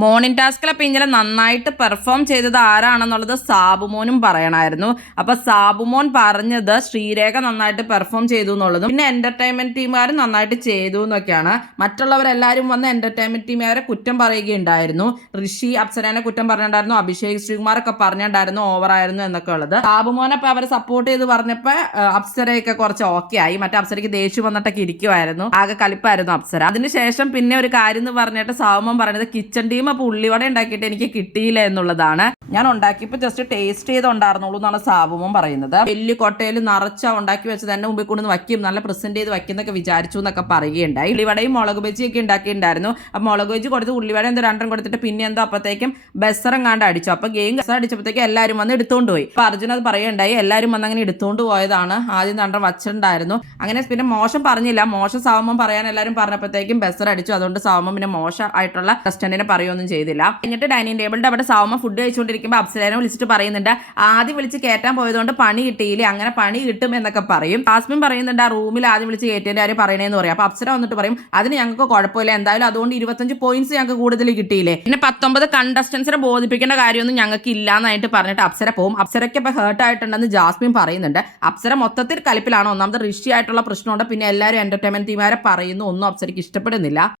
Morning ടാസ്കിലപ്പോൾ ഇങ്ങനെ നന്നായിട്ട് perform ചെയ്തത് ആരാണെന്നുള്ളത് സാബുമോനും പറയണമായിരുന്നു. അപ്പോൾ സാബുമോൻ പറഞ്ഞത് ശ്രീരേഖ നന്നായിട്ട് പെർഫോം ചെയ്തു എന്നുള്ളതും പിന്നെ എന്റർടൈൻമെന്റ് ടീമുകാരും നന്നായിട്ട് ചെയ്തു എന്നൊക്കെയാണ്. മറ്റുള്ളവരെല്ലാവരും വന്ന് എന്റർടൈൻമെന്റ് ടീമുകാരെ കുറ്റം പറയുകയുണ്ടായിരുന്നു. ഋഷി അപ്സരനെ കുറ്റം പറഞ്ഞിട്ടുണ്ടായിരുന്നു, അഭിഷേക് ശ്രീകുമാറൊക്കെ പറഞ്ഞിട്ടുണ്ടായിരുന്നു ഓവറായിരുന്നു എന്നൊക്കെ ഉള്ളത്. സാബുമോനപ്പോൾ അവരെ സപ്പോർട്ട് ചെയ്ത് പറഞ്ഞപ്പോൾ അപ്സരയൊക്കെ കുറച്ച് ഓക്കെ ആയി. മറ്റേ അപ്സരയ്ക്ക് ദേഷ്യം വന്നിട്ടൊക്കെ ഇരിക്കുമായിരുന്നു, ആകെ കളിപ്പായിരുന്നു അപ്സര. അതിനുശേഷം പിന്നെ ഒരു കാര്യം എന്ന് പറഞ്ഞിട്ട് സാബുമോൻ പറഞ്ഞത് കിച്ചൺ ടീം അപ്പോൾ ഉള്ളിവട ഉണ്ടാക്കിയിട്ട് എനിക്ക് കിട്ടിയില്ല എന്നുള്ളതാണ്. ഞാൻ ഉണ്ടാക്കിയപ്പോൾ ജസ്റ്റ് ടേസ്റ്റ് ചെയ്തുണ്ടായിരുന്നുള്ളൂ എന്നാണ് സാബുമോൻ പറയുന്നത്. വലിയ കൊട്ടയിൽ നിറച്ച ഉണ്ടാക്കി വെച്ചത് തന്നെ മുമ്പിൽ കൊണ്ടുവന്ന് വയ്ക്കും, നല്ല പ്രസന്റ് ചെയ്ത് വയ്ക്കുന്നൊക്കെ വിചാരിച്ചു എന്നൊക്കെ പറയുകയുണ്ടായി. ഉള്ളിവടയും മുളക് ബജിയൊക്കെ ഉണ്ടാക്കിയിട്ടുണ്ടായിരുന്നു. അപ്പോൾ മുളക് ബജി കൊടുത്ത് ഉള്ളിവട എന്തോ രണ്ടും കൊടുത്തിട്ട് പിന്നെ എന്തോ അപ്പോഴത്തേക്കും ബസ്സറും കാണ്ട് അടിച്ചു. അപ്പോൾ ഗെയിം ബസ്സർ അടിച്ചപ്പോഴത്തേക്കും എല്ലാവരും വന്ന് എടുത്തുകൊണ്ട് പോയി. അപ്പോൾ അർജുൻ അത് പറയുണ്ടായി, എല്ലാവരും വന്ന് അങ്ങനെ എടുത്തുകൊണ്ട് പോയതാണ്, ആദ്യം രണ്ടും വച്ചിട്ടുണ്ടായിരുന്നു. അങ്ങനെ പിന്നെ മോശം പറഞ്ഞില്ല, മോശം സാബുമോൻ പറയാൻ എല്ലാവരും പറഞ്ഞപ്പോഴത്തേക്കും ബസ്സർ അടിച്ചു. അതുകൊണ്ട് സാബുമോൻ പിന്നെ മോശമായിട്ടുള്ള റെസ്റ്റോറന്റിനെ പറയുമെന്നും ചെയ്തില്ല. എന്നിട്ട് ഡൈനിങ് ടേബിളിന്റെ അവിടെ സാബുമോൻ ഫുഡ് കഴിച്ചുകൊണ്ടിരിക്കുമ്പോൾ അപ്സരനെ വിളിച്ചിട്ട് പറയുന്നുണ്ട്, ആദ്യം വിളിച്ച് കയറ്റാൻ പോയതുകൊണ്ട് പണി കിട്ടിയില്ലേ, അങ്ങനെ പണി കിട്ടും എന്നൊക്കെ പറയും. ജാസ്മിൻ പറയുന്നുണ്ട്, ആ റൂമിൽ ആദ്യം വിളിച്ച് കയറ്റിയതിന്റെ കാര്യം പറയണേന്ന് പറയും. അപ്പോൾ അപ്സര വന്നിട്ട് പറയും, അതിന് ഞങ്ങൾക്ക് കുഴപ്പമില്ല, എന്തായാലും അതുകൊണ്ട് 25 പോയിന്റ്സ് ഞങ്ങൾക്ക് കൂടുതൽ കിട്ടിയില്ലേ, പിന്നെ 19 കണ്ടസ്റ്റൻസിനെ ബോധിപ്പിക്കേണ്ട കാര്യമൊന്നും ഞങ്ങൾക്ക് ഇല്ലാന്നായിട്ട് പറഞ്ഞിട്ട് അപ്സര പോകും. അപ്സരയ്ക്ക് ഇപ്പോൾ ഹേർട്ട് ആയിട്ടുണ്ടെന്ന് ജാസ്മിൻ പറയുന്നുണ്ട്. അപ്സര മൊത്തത്തിൽ കലിപ്പിലാണ്. ഒന്നാമത് ഋഷി ആയിട്ടുള്ള പ്രശ്നമുണ്ട്, പിന്നെ എല്ലാവരും എന്റർടൈൻമെന്റ് ടീമുകാരെ പറയുന്നു, ഒന്നും അപ്സരയ്ക്ക് ഇഷ്ടപ്പെടുന്നില്ല.